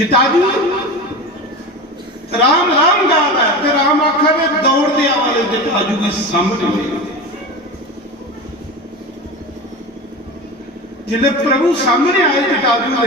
जटाजू राम राम गाता है तो राम आखा ने दौड़ते वाले जटाजू के सामने जिले प्रभु सामने आए जटाजू